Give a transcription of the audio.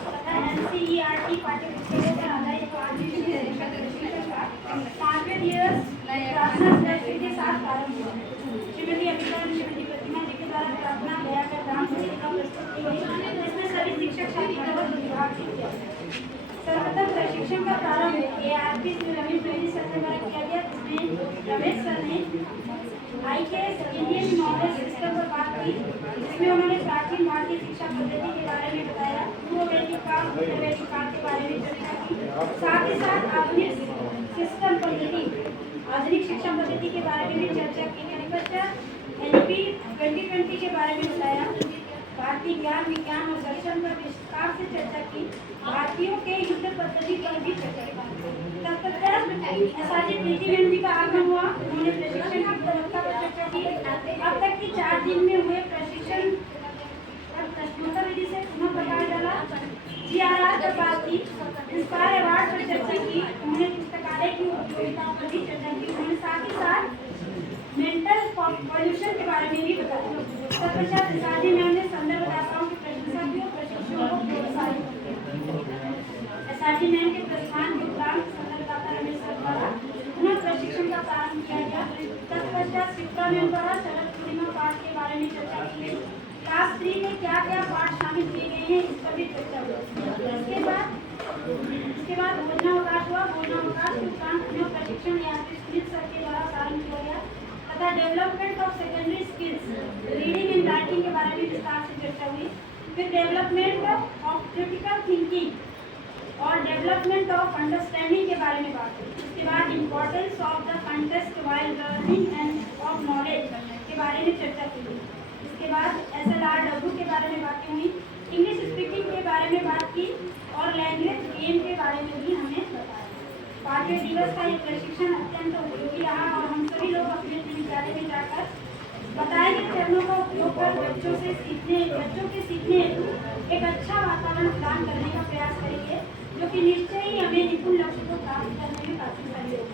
तथा एनसीईआरटी पाठ्यपुस्तकों पर आधारित 5वें दिवस प्रार्थना सदस्य के साथ प्रारंभ हुआ। श्रीमती अभिका और श्रीमती प्रतिमा जी के द्वारा प्रार्थना दया कर दान पुस्तिका प्रस्तुत की गई, जिसमें सभी शिक्षक छात्रों को भाग लिया। सर्वप्रथम प्रशिक्षण का प्रारंभ एआरपी श्री रमेश मेहरी सर द्वारा किया गया, जिसमें रमेश सर ने आईकेएस इंडियन नॉलेज सिस्टम पर बात की, जिसमें उन्होंने प्राचीन भारतीय शिक्षा पद्धति के बारे में बताया, पूर्व वैदिक काल उत्तर वैदिक काल के बारे में चर्चा की, साथ ही साथ आधुनिक शिक्षा पद्धति के बारे में भी चर्चा की। तत्पश्चात एनईपी 2020 के बारे में बताया, भारतीय ज्ञान विज्ञान और दर्शन पर विस्तार से चर्चा की, भारतीयों के युद्ध पद्धति पर भी चर्चा की। तत्पश्चात एसआरजी प्रीति बहन जी का आगमन हुआ, उन्होंने प्रशिक्षण की गुणवत्ता पर चर्चा की। अब तक की 4 दिन में हुए प्रशिक्षण प्रश्नोत्तर विधि से पुनः प्रकाश डाला, जीआरआर पर बात की, इंस्पायर अवार्ड पर चर्चा की, उन्होंने पुस्तकालय की उपयोगिताओं पर भी चर्चा की, उन्होंने साथ ही साथ मेंटल पॉल्यूशन के बारे में भी बताया। तत्पश्चात एसआरजी मैम ने संदर्भदाताओं की प्रशंसा की और प्रशिक्षुओं को प्रोत्साहित किया। एसआरजी मैम के प्रस्थान के उपरांत संदर्भदाता रमेश सर द्वारा पुनः प्रशिक्षण का प्रारंभ किया गया। तत्पश्चात शिप्रा मैम द्वारा शरद पूर्णिमा पाठ के बारे में चर्चा की गई। क्लास 3 में क्या क्या पाठ शामिल किए गए हैं, इस पर भी चर्चा हुई। इसके बाद भोजनावकाश हुआ। भोजनावकाश के उपरांत पुनः प्रशिक्षण सुनीत सर के द्वारा प्रारंभ किया गया तथा development of secondary skills reading and writing के बारे में विस्तार से चर्चा हुई। फिर डेवलपमेंट ऑफ क्रिटिकल थिंकिंग और डेवलपमेंट ऑफ अंडरस्टैंडिंग के बारे में बात हुई। इसके बाद importance of the context while learning end of knowledge के बारे में चर्चा की गई। इसके बाद SLRW के बारे में बातें हुई, इंग्लिश स्पीकिंग के बारे में बात की और लैंग्वेज गेम के बारे में भी हमें बताया। 5वें दिवस का ये प्रशिक्षण अत्यंत उपयोगी रहा और हम सभी लोग अपने विद्यालय में जाकर बताए गए चरणों का उपयोग कर बच्चों के सीखने हेतु एक अच्छा वातावरण प्रदान करने का प्रयास करेंगे, जो कि निश्चय ही हमें निपुण लक्ष्य को प्राप्त करने में काफी सहयोग